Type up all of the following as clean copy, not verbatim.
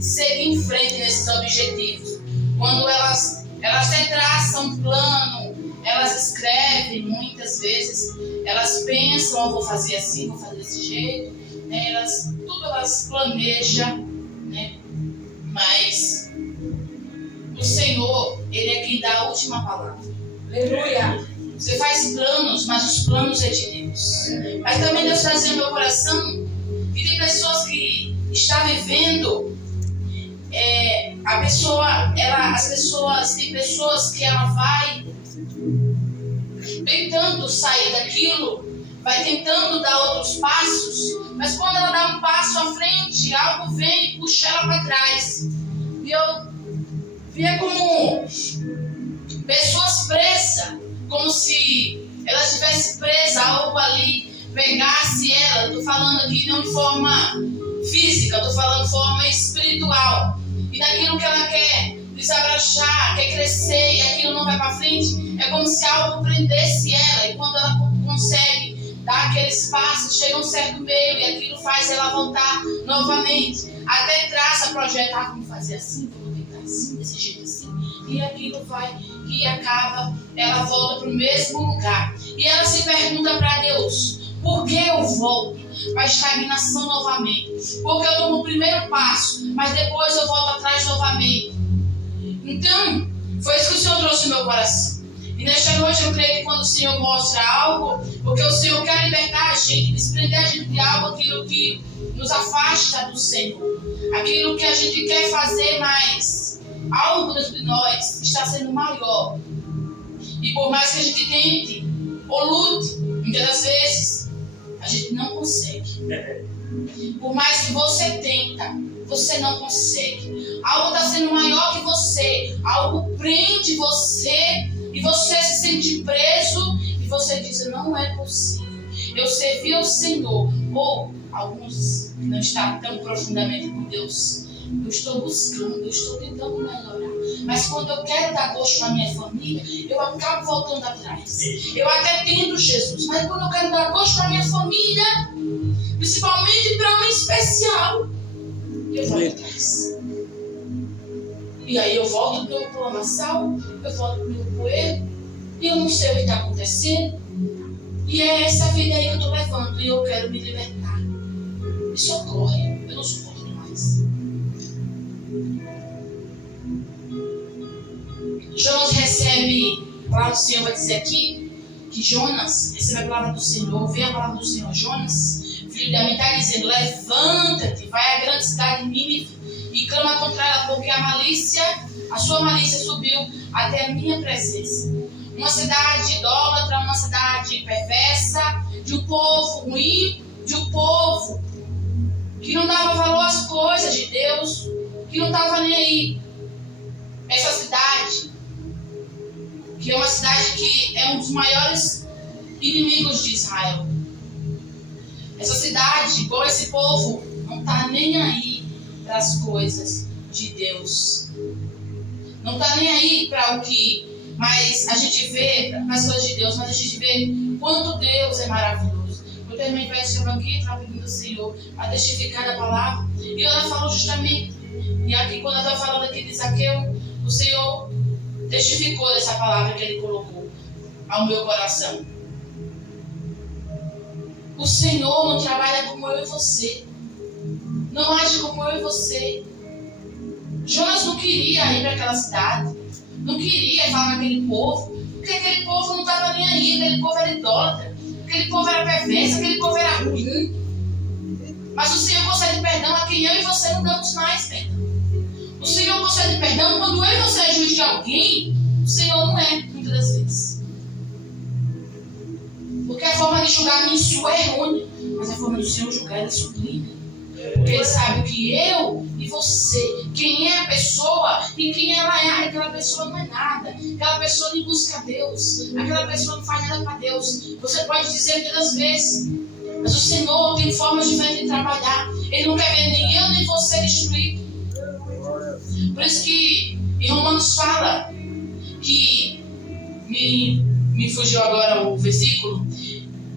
seguir em frente nesses objetivos. Quando elas até traçam um plano, elas escrevem muitas vezes, elas pensam, eu vou fazer assim, vou fazer desse jeito, né? Tudo elas planejam, né? Mas o Senhor, Ele é quem dá a última palavra. Aleluia! Você faz planos, mas os planos é de Deus. Mas também Deus está dizendo no meu coração que tem pessoas que estão vivendo, tem pessoas que ela vai tentando sair daquilo, vai tentando dar outros passos, mas quando ela dá um passo à frente, algo vem e puxa ela para trás. E eu via como pessoas presas, como se ela estivesse presa, algo ali pegasse ela. Estou falando aqui não de forma física, estou falando de forma espiritual. E daquilo que ela quer desabrachar, quer crescer e aquilo não vai para frente, é como se algo prendesse ela. E quando ela consegue dar aqueles passos, chega um certo meio e aquilo faz ela voltar novamente. Até traça, projeta, vamos fazer assim, vamos tentar assim, desse jeito assim. E aquilo vai e acaba, ela volta para o mesmo lugar. E ela se pergunta para Deus, por que eu volto para a estagnação novamente? Porque eu tomo o primeiro passo, mas depois eu volto atrás novamente. Então, foi isso que o Senhor trouxe no meu coração. E nesta noite eu creio que quando o Senhor mostra algo, porque o Senhor quer libertar a gente, desprender a gente de algo, aquilo que nos afasta do Senhor. Aquilo que a gente quer fazer, mas algo dentro de nós está sendo maior. E por mais que a gente tente ou lute, muitas das vezes a gente não consegue. Por mais que você tenta, você não consegue. Algo está sendo maior que você. Algo prende você e você se sente preso e você diz, não é possível. Eu servi ao Senhor. Ou alguns que não estão tão profundamente com Deus. Eu estou buscando, eu estou tentando melhorar. Mas quando eu quero dar gosto na minha família, eu acabo voltando atrás. Eu até tento Jesus, mas quando eu quero dar gosto na minha família, principalmente para um especial, eu volto atrás. E aí eu volto para o meu lamaçal, eu volto para o meu poeiro, e eu não sei o que está acontecendo. E é essa vida aí que eu estou levando, e eu quero me libertar. Me socorre, eu não suporto mais. Jonas recebe, a palavra do Senhor vai dizer aqui, que Jonas recebe a palavra do Senhor, vê a palavra do Senhor. Jonas, filho de Amitai, dizendo, levanta-te, vai à grande cidade de Nínive e clama contra ela, porque a sua malícia subiu até a minha presença. Uma cidade idólatra, uma cidade perversa, de um povo ruim, de um povo que não dava valor às coisas de Deus, que não estava nem aí. Essa cidade, que é uma cidade que é um dos maiores inimigos de Israel. Essa cidade, igual esse povo, não está nem aí para as coisas de Deus. Não está nem aí para o que, mas a gente vê para as coisas de Deus, mas a gente vê quanto Deus é maravilhoso. Eu também peço aqui, estava pedindo ao Senhor a testificar a palavra. E ela falou justamente, e aqui quando ela estava falando aqui de Zaqueu, o Senhor testificou dessa palavra que Ele colocou ao meu coração. O Senhor não trabalha como eu e você. Não age como eu e você. Jonas não queria ir para aquela cidade. Não queria falar com aquele povo. Porque aquele povo não estava nem aí. Aquele povo era idólatra. Aquele povo era perverso. Aquele povo era ruim. Mas o Senhor concede perdão a quem eu e você não damos mais perdão. O Senhor concede perdão quando eu e você é juiz de alguém. O Senhor não é, muitas das vezes. Porque a forma de julgar a minha e sua é errônea. Mas a forma do Senhor julgar é sublime. Porque Ele sabe que eu e você, quem é a pessoa e quem ela é. Aquela pessoa não é nada. Aquela pessoa nem busca a Deus. Aquela pessoa não faz nada para Deus. Você pode dizer muitas das vezes. Mas o Senhor tem formas diferentes de trabalhar. Ele não quer ver nem eu nem você destruir. Por isso que em Romanos fala que me fugiu agora o versículo.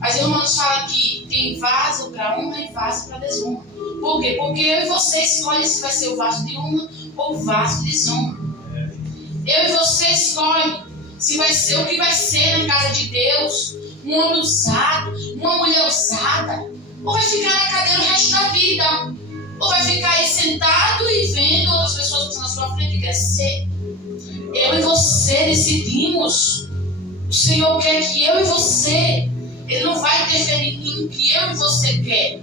Mas Romanos fala que tem vaso para honra e vaso para desonra. Por quê? Porque eu e você escolhem se vai ser o vaso de honra ou o vaso de desonra. Eu e você escolhem se vai ser o que vai ser na casa de Deus. Um homem usado, uma mulher usada. Ou vai ficar na cadeira o resto da vida. Ou vai ficar aí sentado e vendo outras pessoas passando na sua frente e crescer. Eu e você decidimos. O Senhor quer que eu e você. Ele não vai interferir em o que eu e você quer.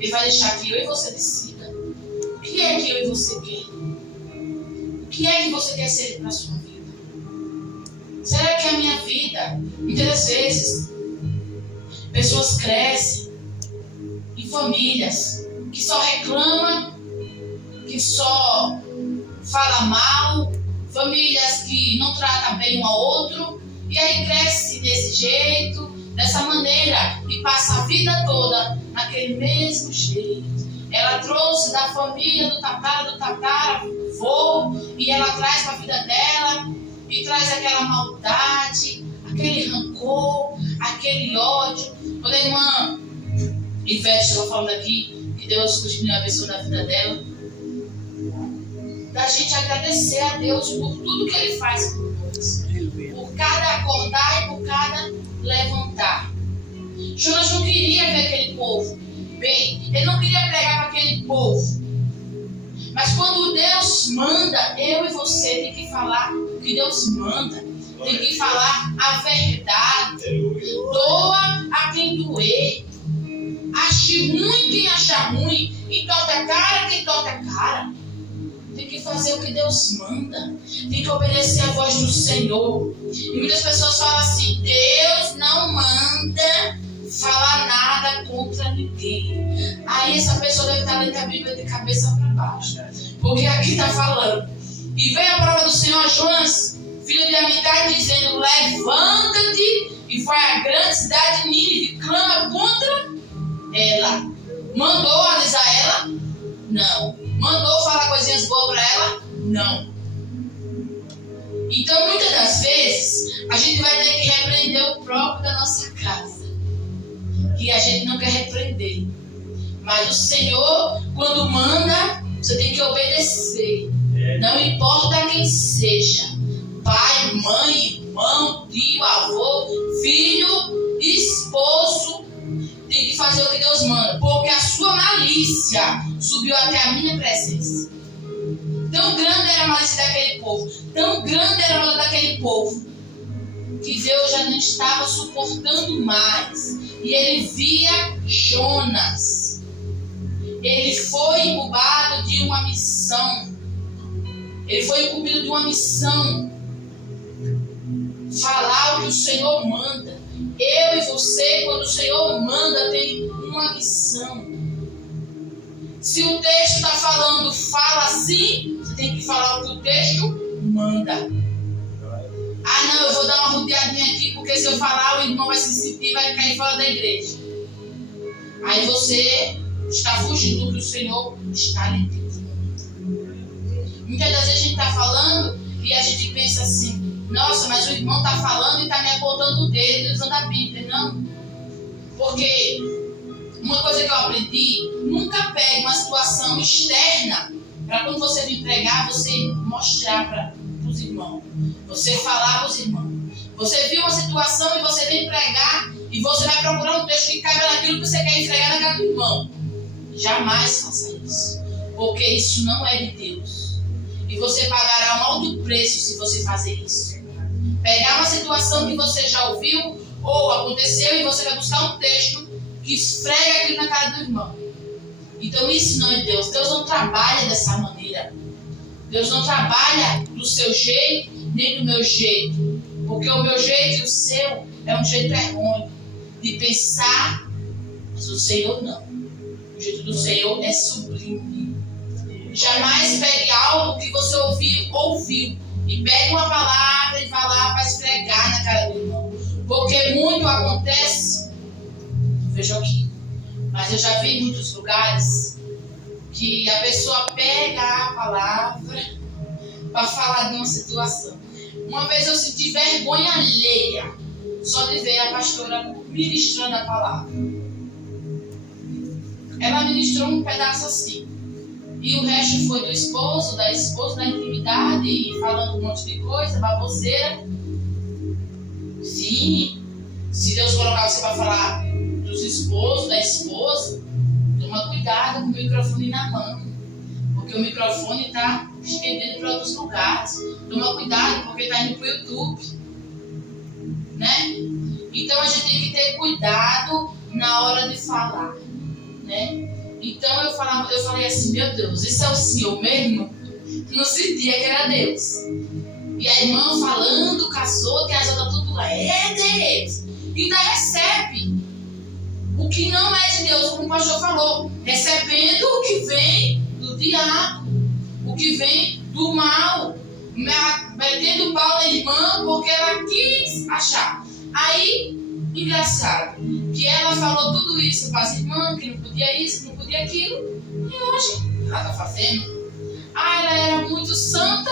Ele vai deixar que eu e você decida. O que é que eu e você quer? O que é que você quer ser para a sua vida? Será que a minha vida, muitas vezes, pessoas crescem em famílias que só reclamam, que só fala mal, famílias que não tratam bem um ao outro, e aí cresce desse jeito, dessa maneira, e passa a vida toda naquele mesmo jeito. Ela trouxe da família do tataravô, e ela traz para a vida dela, e traz aquela maldade, aquele rancor, aquele ódio. Quando a irmã Ivete estava falando aqui, que Deus continua abençoando a vida dela, da gente agradecer a Deus por tudo que Ele faz por nós, por cada acordar e por cada levantar. Jonas não queria ver aquele povo bem, ele não queria pregar para aquele povo. Mas quando Deus manda, eu e você tem que falar o que Deus manda, tem que falar a verdade. Doa a quem doer, ache ruim quem achar ruim, e torta a cara quem torta a cara. Tem que fazer o que Deus manda, tem que obedecer a voz do Senhor. E muitas pessoas falam assim: Deus não manda falar nada contra ninguém. Aí essa pessoa deve estar lendo a Bíblia de cabeça para baixo, porque aqui está falando: e veio a palavra do Senhor a Jonas, filho de Amitai, dizendo: levanta-te e vai à grande cidade de Nínive, clama contra ela. Mandou avisar ela? Não. Mandou falar coisinhas boas para ela? Não. Então, muitas das vezes, a gente vai ter que repreender o próprio da nossa casa, que a gente não quer repreender. Mas o Senhor, quando manda, você tem que obedecer. Não importa quem seja: pai, mãe, irmão, tio, avô, filho, esposo. Tem que fazer o que Deus manda, porque a sua malícia subiu até a minha presença. Tão grande era a malícia daquele povo, tão grande era a maldade daquele povo, que Deus já não estava suportando mais. E ele via Jonas. Ele foi incubado de uma missão. Ele foi incumbido de uma missão: falar o que o Senhor manda. Eu e você, quando o Senhor manda, tem uma missão. Se o texto está falando, fala assim, você tem que falar o que o texto manda. Ah, não, eu vou dar uma rodeadinha aqui, porque se eu falar, o irmão vai se sentir e vai cair fora da igreja. Aí você está fugindo do que o Senhor está lhe dizendo. Muitas das vezes a gente está falando e a gente pensa assim: nossa, mas o irmão está falando e está me apontando o dedo usando a Bíblia. Não. Porque uma coisa que eu aprendi: nunca pegue uma situação externa para quando você vir pregar, você mostrar para os irmãos. Você falar para os irmãos. Você viu uma situação e você vem pregar e você vai procurar um texto que caiba naquilo que você quer entregar na cara do irmão. Jamais faça isso. Porque isso não é de Deus. E você pagará um alto preço se você fazer isso. Pegar uma situação que você já ouviu ou aconteceu e você vai buscar um texto que esfrega aquilo na cara do irmão. Então isso não é Deus. Deus não trabalha dessa maneira. Deus não trabalha do seu jeito nem do meu jeito. Porque o meu jeito e o seu é um jeito errôneo de pensar, mas o Senhor não. O jeito do Senhor é sublime. Jamais pegue algo que você ouviu e pegue uma palavra e vá lá para esfregar na cara do irmão. Porque muito acontece, vejo aqui, mas eu já vi em muitos lugares que a pessoa pega a palavra para falar de uma situação. Uma vez eu senti vergonha alheia só de ver a pastora ministrando a palavra. Ela ministrou um pedaço assim. E o resto foi do esposo, da esposa, da intimidade, e falando um monte de coisa, baboseira. Sim, se Deus colocar você para falar dos esposos, da esposa, toma cuidado com o microfone na mão. Porque o microfone está estendendo para outros lugares. Toma cuidado porque está indo para o YouTube. Né? Então a gente tem que ter cuidado na hora de falar. Né? Então eu falei assim, meu Deus, esse é o Senhor mesmo? Não sentia que era Deus. E a irmã falando, casou, tem as outras tudo lá. É Deus. E ainda recebe o que não é de Deus, como o pastor falou. Recebendo o que vem do diabo. O que vem do mal. Metendo pau na irmã porque ela quis achar. Aí, engraçado, que ela falou tudo isso para as irmãs, que não podia isso, que não podia aquilo. E hoje, ela está fazendo. Ela era muito santa,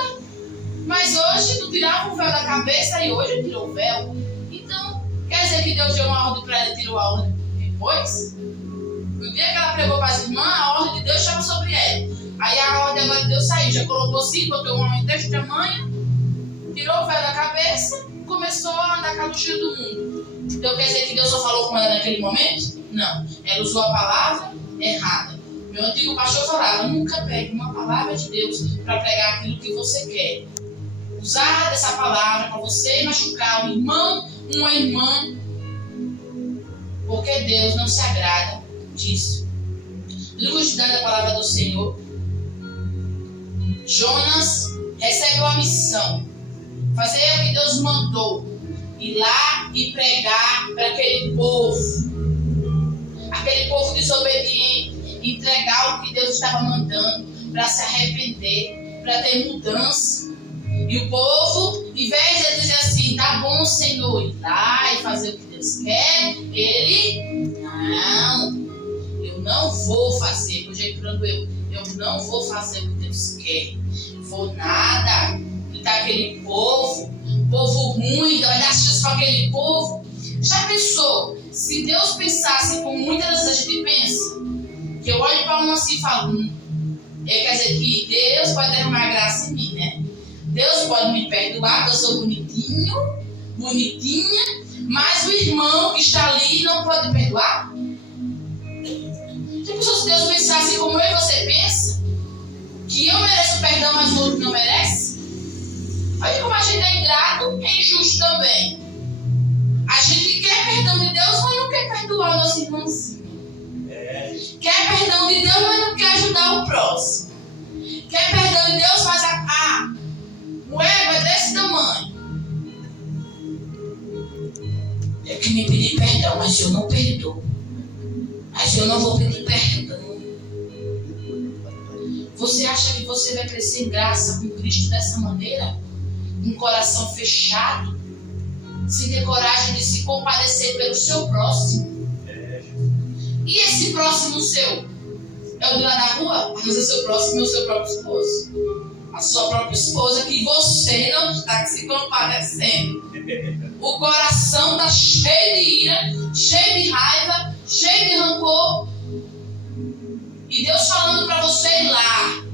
mas hoje não tirava o véu da cabeça e hoje tirou o véu. Então, quer dizer que Deus deu uma ordem para ela e tirou a ordem depois? No dia que ela pregou para as irmãs, a ordem de Deus estava sobre ela. Aí a ordem agora de Deus saiu, já colocou assim, botou um homem deste tamanho, tirou o véu da cabeça, começou a andar com a luxúria do mundo. Então quer dizer que Deus só falou com ela naquele momento? Não, ela usou a palavra errada. Meu antigo pastor falava, nunca pegue uma palavra de Deus para pregar aquilo que você quer. Usar dessa palavra para você machucar um irmão, uma irmã, porque Deus não se agrada disso. Lucas estudando a palavra do Senhor. Jonas recebeu a missão, fazer o que Deus mandou, ir lá e pregar para aquele povo desobediente, entregar o que Deus estava mandando, para se arrepender, para ter mudança. E o povo, em vez de dizer assim, tá bom, Senhor, ir lá e fazer o que Deus quer, ele, eu não vou fazer, projetando eu não vou fazer o que Deus quer, vou nada. E tá aquele povo ruim, vai dar chance para aquele povo. Já pensou, se Deus pensasse como muitas vezes a gente pensa, que eu olho para um assim e falo, quer dizer que Deus pode derramar graça em mim, né? Deus pode me perdoar, que eu sou bonitinha, mas o irmão que está ali não pode perdoar? Já pensou se Deus pensasse como eu e você pensa? Que eu mereço perdão, mas o outro não merece? Olha como a gente é ingrato e injusto também. A gente quer perdão de Deus, mas não quer perdoar o nosso irmãozinho. Quer perdão de Deus, mas não quer ajudar o próximo. Quer perdão de Deus, mas o ego é desse tamanho. Eu que me pedir perdão, mas eu não perdoo. Mas eu não vou pedir perdão. Você acha que você vai crescer em graça com Cristo dessa maneira? Um coração fechado? Sem ter coragem de se compadecer pelo seu próximo? E esse próximo seu? É o de lá da rua? Mas o seu próximo é o seu próprio esposo. A sua própria esposa que você não está se compadecendo. O coração está cheio de ira, cheio de raiva, cheio de rancor. E Deus falando para você ir lá.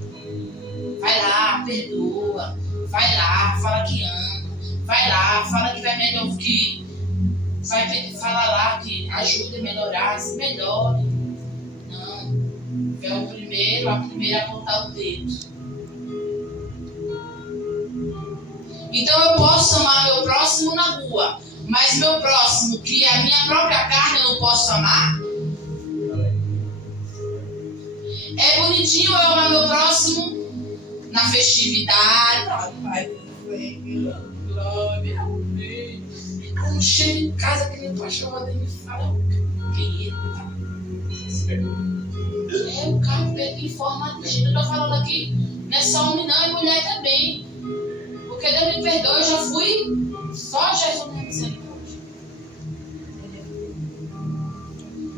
Vai lá, perdoa. Vai lá, fala que ama. Vai lá, fala que vai melhorar, que vai falar lá que ajuda a melhorar, se melhore. Não. É o primeiro, a primeira a apontar o dedo. Então eu posso amar meu próximo na rua, mas meu próximo, que é a minha própria carne, eu não posso amar? É bonitinho eu amar meu próximo na festividade. Glória a Deus. Quando chego em casa, que nem pastor me fala, é o carro em forma de gente. Eu estou falando aqui, não é só homem não, é mulher também. Porque Deus me perdoe, eu já fui só Jesus me misericórdia.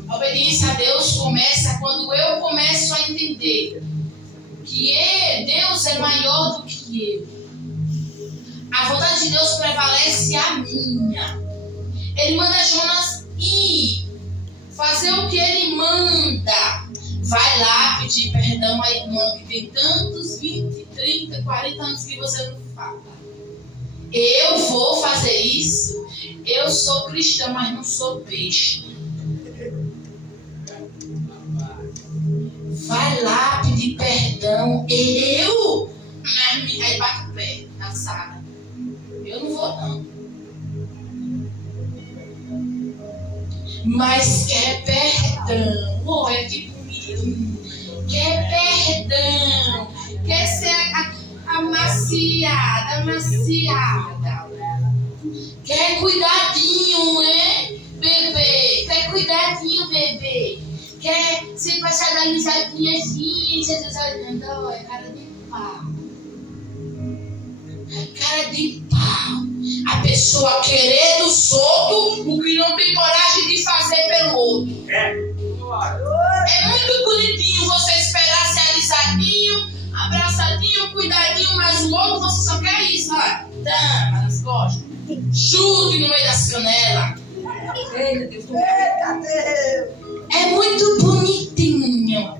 A obediência a Deus começa quando eu começo a entender que Deus é maior do que eu. A vontade de Deus prevalece a minha. Ele manda Jonas e fazer o que ele manda. Vai lá pedir perdão à irmã que tem tantos 20, 30, 40 anos que você não fala. Eu vou fazer isso. Eu sou cristã, mas não sou besta. Vai lá pedir perdão. Aí bate o pé na sala. Eu não vou, não. Mas quer perdão. Olha que bonito. Quer perdão. Quer ser amaciada. Quer cuidadinho, né, bebê? Quer cuidadinho, bebê? Quer ser passada a risadinha assim, Jesus olhando, é cara de pau. É cara de pau. A pessoa querer do outro o que não tem coragem de fazer pelo outro. É muito bonitinho você esperar ser alisadinho, abraçadinho, cuidadinho, mas o outro você só quer isso, olha. Tama nas costas. Chute no meio das canelas. Eita Deus. É muito bonitinho.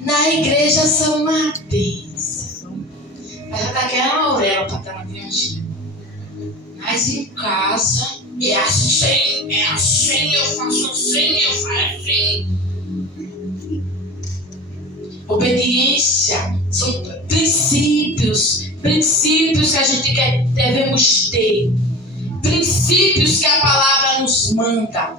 Na igreja são uma bênção. Ela tá querendo uma orelha pra ter uma criancinha. Mas em casa é assim, eu faço assim. Obediência são princípios que a gente devemos ter. Princípios que a palavra nos manda.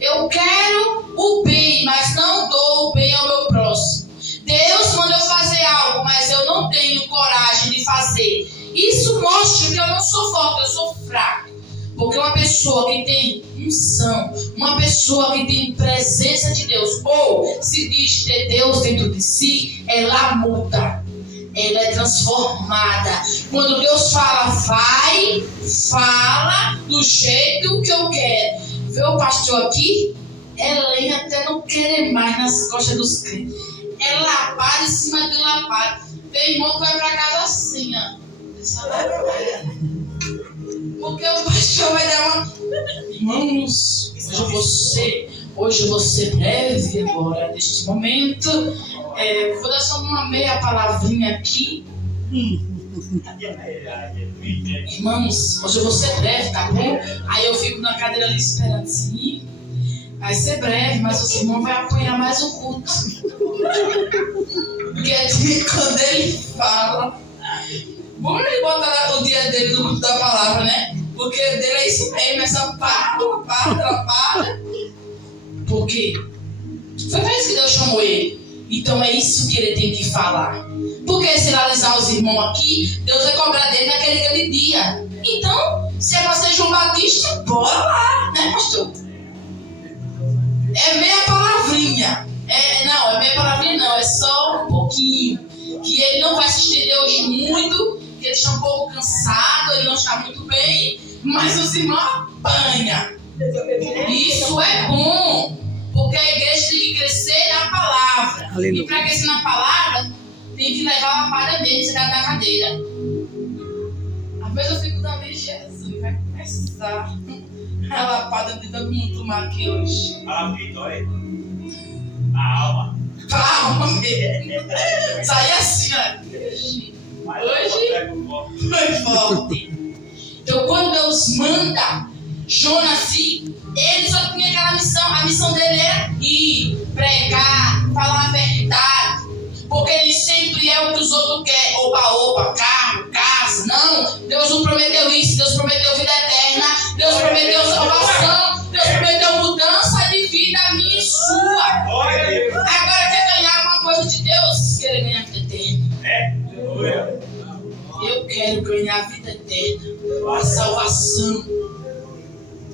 Eu quero o bem, mas não dou o bem ao meu próximo. Deus manda eu fazer algo, mas eu não tenho coragem de fazer. Isso mostra que eu não sou forte, eu sou fraco. Porque uma pessoa que tem unção, uma pessoa que tem presença de Deus, ou se diz ter Deus dentro de si, ela muda. Ela é transformada. Quando Deus fala, vai, fala do jeito que eu quero. Vê o pastor aqui? Ela até não quer mais nas costas dos crentes. É lapada em cima de lapada. Tem irmão que vai pra casa assim, ó. Porque o pastor vai dar uma... Irmãos, hoje você breve agora, neste momento. Vou dar só uma meia palavrinha aqui. Irmãos, hoje eu vou ser breve, tá bom? Aí eu fico na cadeira ali esperando assim. Vai ser breve, mas o irmão vai apanhar mais um culto. Porque quando ele fala, vamos ele botar o dia dele no culto da palavra, né? Porque o dele é isso mesmo, essa para. Por quê? Foi para isso que Deus chamou ele. Então é isso que ele tem que falar. Porque se realizar os irmãos aqui, Deus vai cobrar dele naquele dia. Então, se é você João Batista, bora lá, né, pastor? É meia palavrinha. Não, é meia palavrinha não, é só um pouquinho. Que ele não vai se estender hoje muito, que ele está um pouco cansado, ele não está muito bem, mas os irmãos apanham. Isso é bom, porque a igreja tem que crescer na palavra. Aleluia. E para crescer na palavra, tem que levar a lapada mesmo, você dá da cadeira. Às vezes eu fico também, Jesus, vai começar a lapada de todo mundo tomar aqui hoje. A vitória. A alma. A alma mesmo. Sai assim, ó. Hoje foi forte. Então quando Deus manda Jonas ir, ele só tinha aquela missão. A missão dele era ir, pregar, falar a verdade. Porque ele sempre é o que os outros querem. Oba, carro, casa. Não, Deus não prometeu isso. Deus prometeu vida eterna. Deus prometeu salvação. Deus prometeu mudança de vida minha e sua. Agora quer ganhar alguma coisa de Deus? Quer ganhar vida eterna. Eu quero ganhar a vida eterna. A salvação.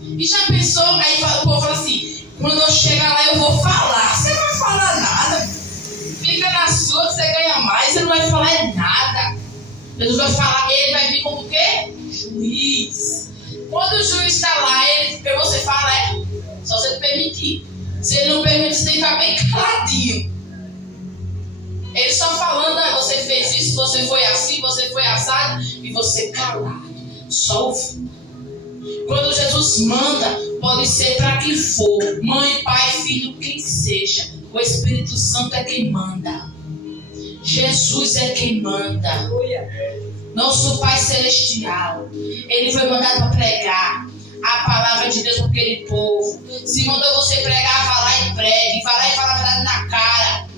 E já pensou? Aí o povo fala assim, quando eu chegar lá eu vou falar. Você não vai falar nada. Fica na sua que você ganha mais. Você não vai falar nada. Jesus vai falar, ele vai vir como o quê? Juiz. Quando o juiz está lá, você fala, só você permitir. Se ele não permite, você tem que ficar bem caladinho. Ele só falando, você fez isso, você foi assim, você foi assado, e você calado, só ouvindo. Quando Jesus manda, pode ser para quem for, mãe, pai, filho, quem seja. O Espírito Santo é quem manda. Jesus é quem manda. Nosso Pai Celestial, Ele foi mandado para pregar a palavra de Deus para aquele povo. Se mandou você pregar, vá lá e pregue. Vá lá e fala a verdade na cara.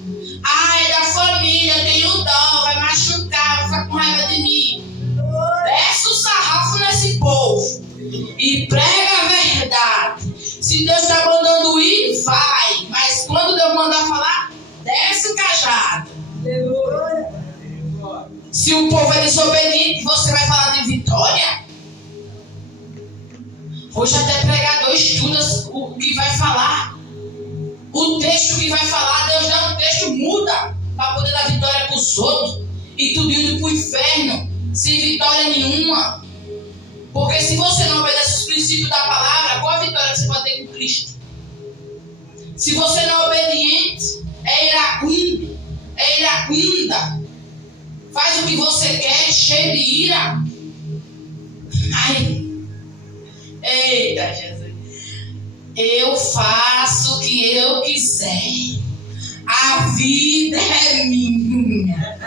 Ah, é da família, eu tenho dó, vai machucar, vai ficar com raiva de mim. Desce o sarrafo nesse povo e prega a verdade. Se Deus está mandando ir, vai. Mas quando Deus mandar falar, desce o cajado. Se o povo é desobediente, você vai falar de vitória? Hoje até pregador estuda o que vai falar. O texto que vai falar, Deus dá um texto, muda para poder dar vitória para os outros. E tudo indo para o inferno, sem vitória nenhuma. Porque se você não obedece os princípios da palavra, qual a vitória que você pode ter com Cristo? Se você não é obediente, é iracundo, é iracunda, faz o que você quer, cheio de ira. Ai, eita Jesus. Eu faço o que eu quiser. A vida é minha.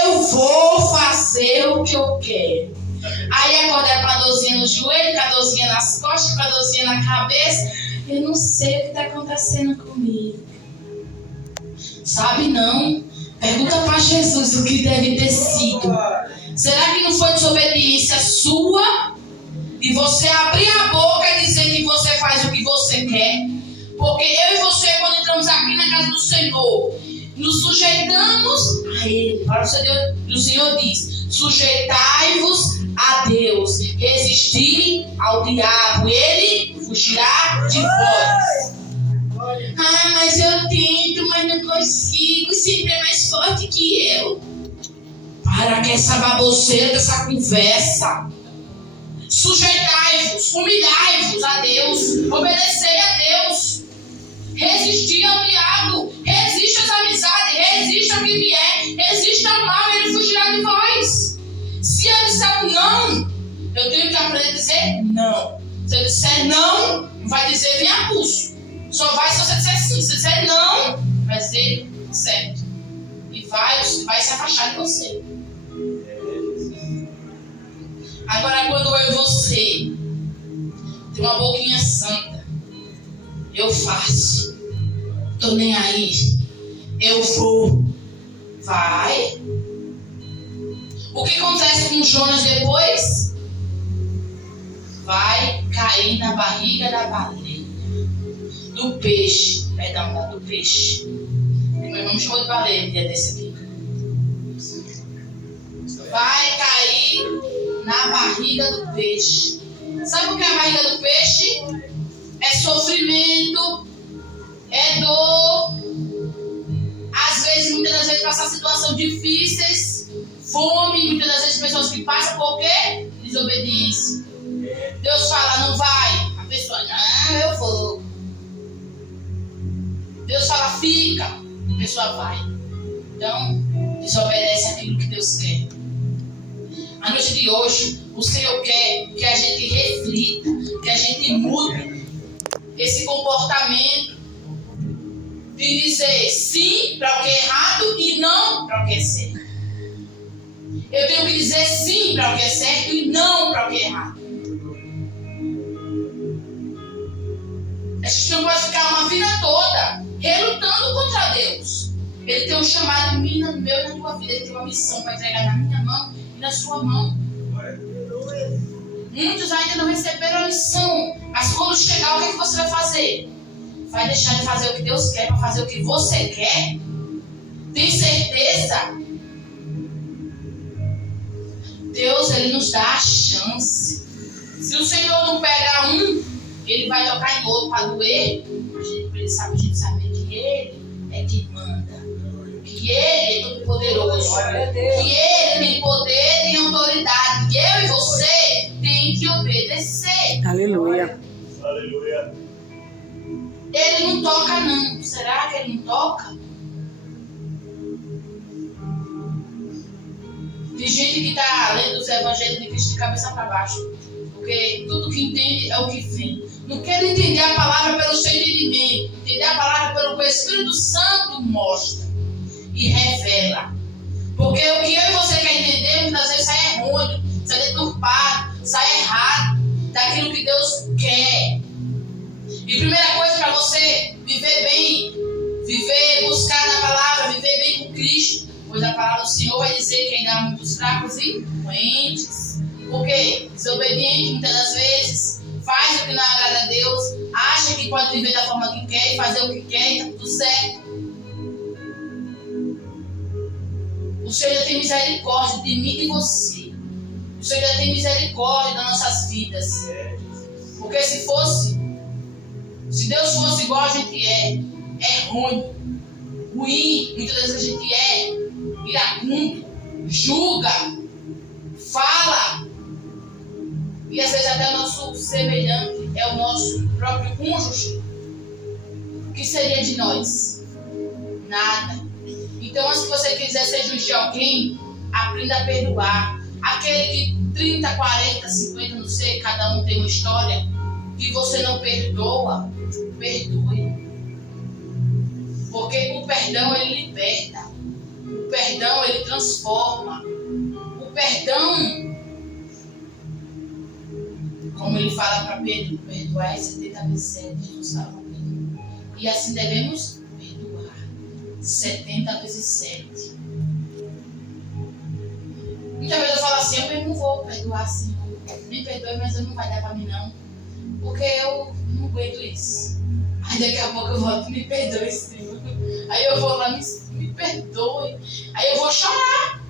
Eu vou fazer o que eu quero. Aí acordar com a dorzinha no joelho, com a dorzinha nas costas, com a dorzinha na cabeça. Eu não sei o que está acontecendo comigo. Sabe não? Pergunta para Jesus o que deve ter sido. Será que não foi desobediência sua? E você abrir a boca e dizer que você faz o que você quer? Porque eu e você, quando entramos aqui na casa do Senhor, nos sujeitamos a Ele. Para o Senhor diz: sujeitai-vos a Deus, resistir ao diabo, ele fugirá de vós. Ah, mas eu tento, mas não consigo, sempre é mais forte que eu. Para com essa baboseira, essa conversa. Sujeitai-vos, humilhai-vos a Deus, obedecei a Deus, resistir ao diabo, resista às amizades, resista ao que vier, resista ao mal e ele fugirá de vós. Se eu disser não, eu tenho que aprender a dizer não. Se eu disser não, vai dizer vem a pulso. Só vai se você disser sim. Se disser não, vai dizer certo. E vai se afastar de você. Agora, quando eu e você tem uma boquinha santa, eu faço. Tô nem aí. Eu vou. Vai. O que acontece com Jonas depois? Vai cair na barriga da baleia. Do peixe. Perdão, do peixe. Meu irmão me chamou de baleia um dia desse aqui. Vai cair na barriga do peixe. Sabe o que é a barriga do peixe? É sofrimento, é dor. Às vezes, muitas das vezes, passar situações difíceis, fome, muitas das vezes pessoas que passam por quê? Desobediência. Deus fala, não vai. A pessoa, não, eu vou. Deus fala, fica. A pessoa vai. Então, desobedece aquilo que Deus quer. A noite de hoje, o Senhor quer que a gente reflita, que a gente mude esse comportamento de dizer sim para o que é errado e não para o que é certo. Eu tenho que dizer sim para o que é certo e não para o que é errado. A gente não pode ficar uma vida toda relutando contra Deus. Ele tem um chamado em mim, no meu e na tua vida. Ele tem uma missão para entregar na minha mão e na sua mão. Muitos ainda não receberam a missão. Mas quando chegar, o que você vai fazer? Vai deixar de fazer o que Deus quer para fazer o que você quer? Tem certeza? Deus, Ele nos dá a chance. Se o Senhor não pegar um, Ele vai tocar em outro para doer. A gente sabe que Ele é quem manda. Que Ele é todo poderoso. Que Ele tem poder, tem autoridade. Que eu e você tem que obedecer. Aleluia. Aleluia. Ele não toca não. Será que Ele não toca? Tem gente que está lendo os evangelhos de Cristo de cabeça para baixo. O Porque tudo que entende é o que vem. Não quero entender a palavra pelo seu entendimento. Entender a palavra pelo que o Espírito Santo mostra e revela. Porque o que eu e você quer entender, muitas vezes sai errôneo, sai deturpado, sai errado daquilo que Deus quer. E primeira coisa para você viver bem, viver, buscar na palavra, viver bem com Cristo, pois a palavra do Senhor vai dizer que ainda há muitos fracos e doentes. Porque desobediente muitas das vezes, faz o que não agrada a Deus, acha que pode viver da forma que quer e fazer o que quer e está tudo certo. O Senhor já tem misericórdia de mim e de você. O Senhor já tem misericórdia das nossas vidas. Porque se Deus fosse igual a gente é ruim, muitas vezes a gente é iracundo, julga, fala, e às vezes até o nosso semelhante é o nosso próprio cônjuge. O que seria de nós? Nada. Então, antes que você quiser ser juiz de alguém, aprenda a perdoar. Aquele que 30, 40, 50, não sei, cada um tem uma história, que você não perdoa, perdoe. Porque o perdão, ele liberta. O perdão, ele transforma. O perdão, como ele fala para Pedro, perdoar 70 vezes 7, Jesus fala. E assim devemos perdoar 70 vezes 7. Muitas vezes eu falo assim, eu mesmo vou perdoar assim. Me perdoe, mas não vai dar para mim não. Porque eu não aguento isso. Aí daqui a pouco eu volto, me perdoe, Senhor. Aí eu vou lá, me perdoe. Aí eu vou chorar.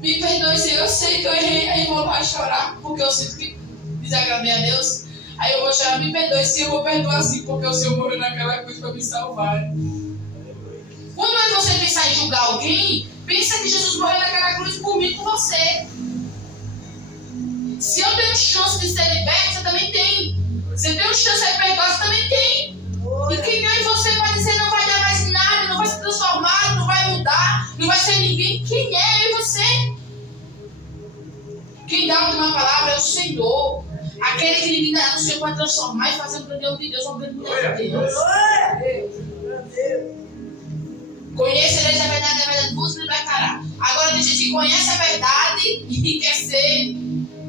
Me perdoe, Senhor, eu sei que eu errei. Aí eu vou lá chorar, porque eu sinto que desagradei a Deus. Aí eu vou chorar, me perdoe, Senhor, eu vou perdoar sim, porque o Senhor morreu naquela cruz para me salvar. Quando você pensar em julgar alguém, pensa que Jesus morreu naquela cruz por mim e por você. Se eu tenho chance de ser liberto, você também tem. Se eu tenho chance de perdoar, você também tem. E quem eu e você vai dizer não vai dar mais nada, não vai se transformar, não vai mudar, não vai ser ninguém. Quem é eu e você? Quem dá a última palavra é o Senhor. Aquele que ninguém dá no Senhor para transformar e fazer um grande homem de Deus, uma grande mulher de Deus. Conhecereis a verdade vos libertará. Agora tem gente que conhece a verdade e quer ser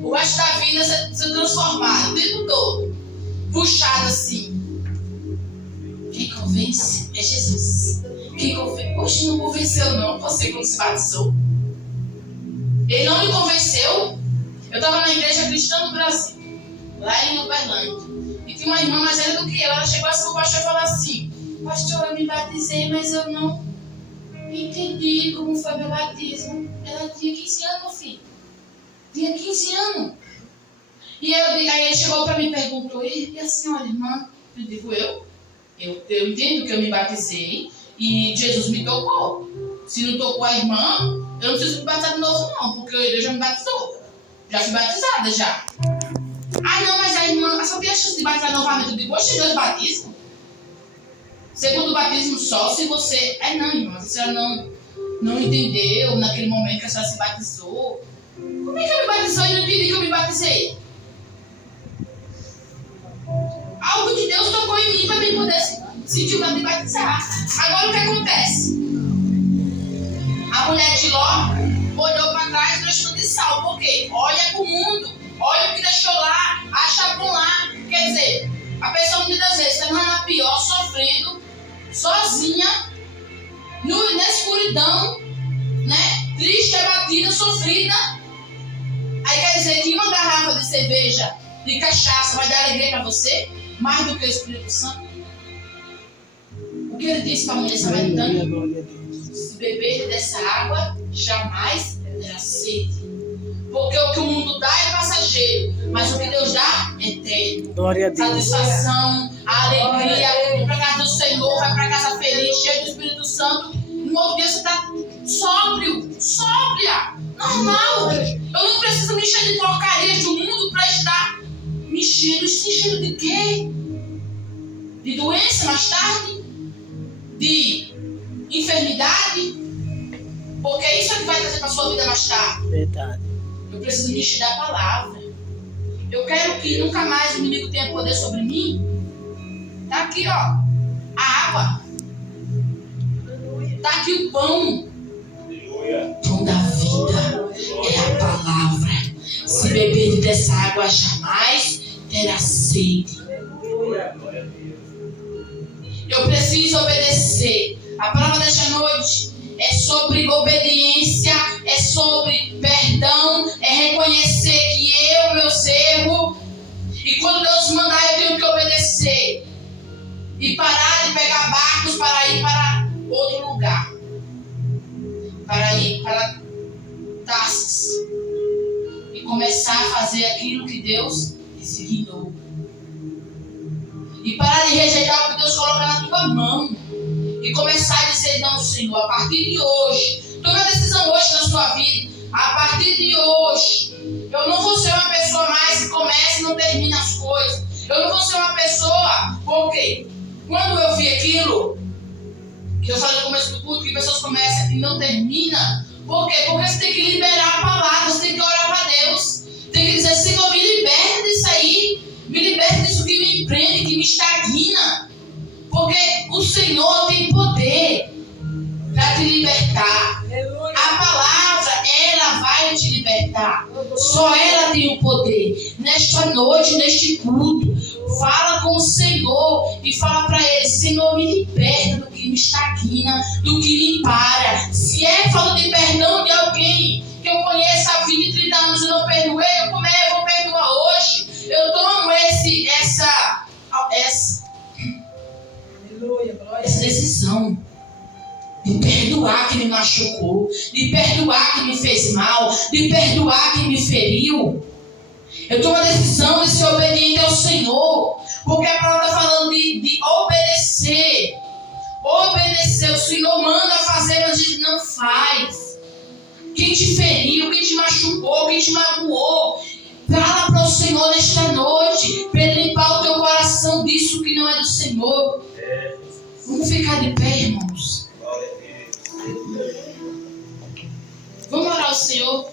o resto da vida ser transformado o tempo todo, puxado assim. Quem convence é Jesus. Quem convence? Poxa, não convenceu não, você quando se batizou. Ele não me convenceu. Eu estava na igreja cristã do Brasil, lá em Uberlândia, e tinha uma irmã mais velha do que eu. Ela chegou assim pro pastor e falou assim: pastor, eu me batizei, mas eu não entendi como foi meu batismo. Ela tinha 15 anos, meu filho. Tinha 15 anos. E aí ele chegou para mim e perguntou: e a senhora, irmã? Eu digo: eu entendo que eu me batizei e Jesus me tocou. Se não tocou a irmã, eu não preciso me batizar de novo não, porque Deus já me batizou. Já fui batizada já. Ah não, mas a irmã só tem a chance de batizar novamente. Eu digo: oxe, 2 batismos? Segundo batismo só se você... não, irmã, se a senhora não entendeu naquele momento que a senhora se batizou. Como é que eu me batizou e não entendi que eu me batizei? Algo de Deus tocou em mim para mim poder sentir o lado de batizar. Agora o que acontece? A mulher de Ló olhou para trás e deixou de sal. Por quê? Olha para o mundo, olha o que deixou lá, acha bom lá. Quer dizer, a pessoa muitas das vezes está na pior, sofrendo, sozinha, na escuridão, né? Triste, abatida, sofrida. Aí quer dizer que uma garrafa de cerveja, de cachaça, vai dar alegria para você? Mais do que o Espírito Santo? O que ele disse para a mulher samaritana? Se beber dessa água, jamais terá sede. Porque o que o mundo dá é passageiro, mas o que Deus dá é eterno. Glória a Deus. Satisfação, a alegria, vai para casa do Senhor, vai para casa feliz, cheio do Espírito Santo. No outro dia você está sóbria, normal. Eu não preciso me encher de porcarias do mundo para estar me enchendo. Se enchendo de quê? De doença mais tarde? De enfermidade? Porque isso é que vai trazer para a sua vida mais tarde. Verdade. Eu preciso me encher da palavra. Eu quero que nunca mais o inimigo tenha poder sobre mim. Tá aqui, ó, a água. Tá aqui o pão. Pão da vida é a palavra. Se beber dessa água jamais terá sede. Eu preciso obedecer. A palavra desta noite é sobre obediência, é sobre perdão, é reconhecer que eu, meus erros, e quando Deus mandar eu tenho que obedecer e parar de pegar barcos para ir para outro lugar, para ir para Tarsis e começar a fazer aquilo que Deus designou e parar de rejeitar o que Deus coloca na tua mão e começar a dizer: não, Senhor, a partir de hoje, tome a decisão hoje na sua vida. A partir de hoje eu não vou ser uma pessoa mais que começa e não termina as coisas. Eu não vou ser uma pessoa, porque quando eu vi aquilo que eu falei no começo do culto, que pessoas começam e não terminam. Por quê? Porque você tem que liberar a palavra, você tem que orar para Deus, tem que dizer: Senhor, me liberta disso aí, me liberta disso que me prende, que me estagna, porque o Senhor tem poder para te libertar. A palavra, ela vai te libertar, só ela tem o poder. Nesta noite, neste culto, fala com o Senhor e fala para Ele: Senhor, me liberta do que me estagna, do que me para. Se é falta de perdão de alguém que eu conheço há 20, 30 anos e não perdoei, eu vou perdoar hoje. Eu tomo essa decisão de perdoar quem me machucou, de perdoar quem me fez mal, de perdoar quem me feriu. Eu tomo a decisão de ser obediente ao Senhor, porque a palavra está falando de obedecer. Obedecer, o Senhor manda fazer, mas a gente não faz. Quem te feriu, quem te machucou, quem te magoou, fala para o Senhor nesta noite, para Ele limpar o teu coração disso que não é do Senhor. Vamos ficar de pé, irmãos. Vamos orar ao Senhor.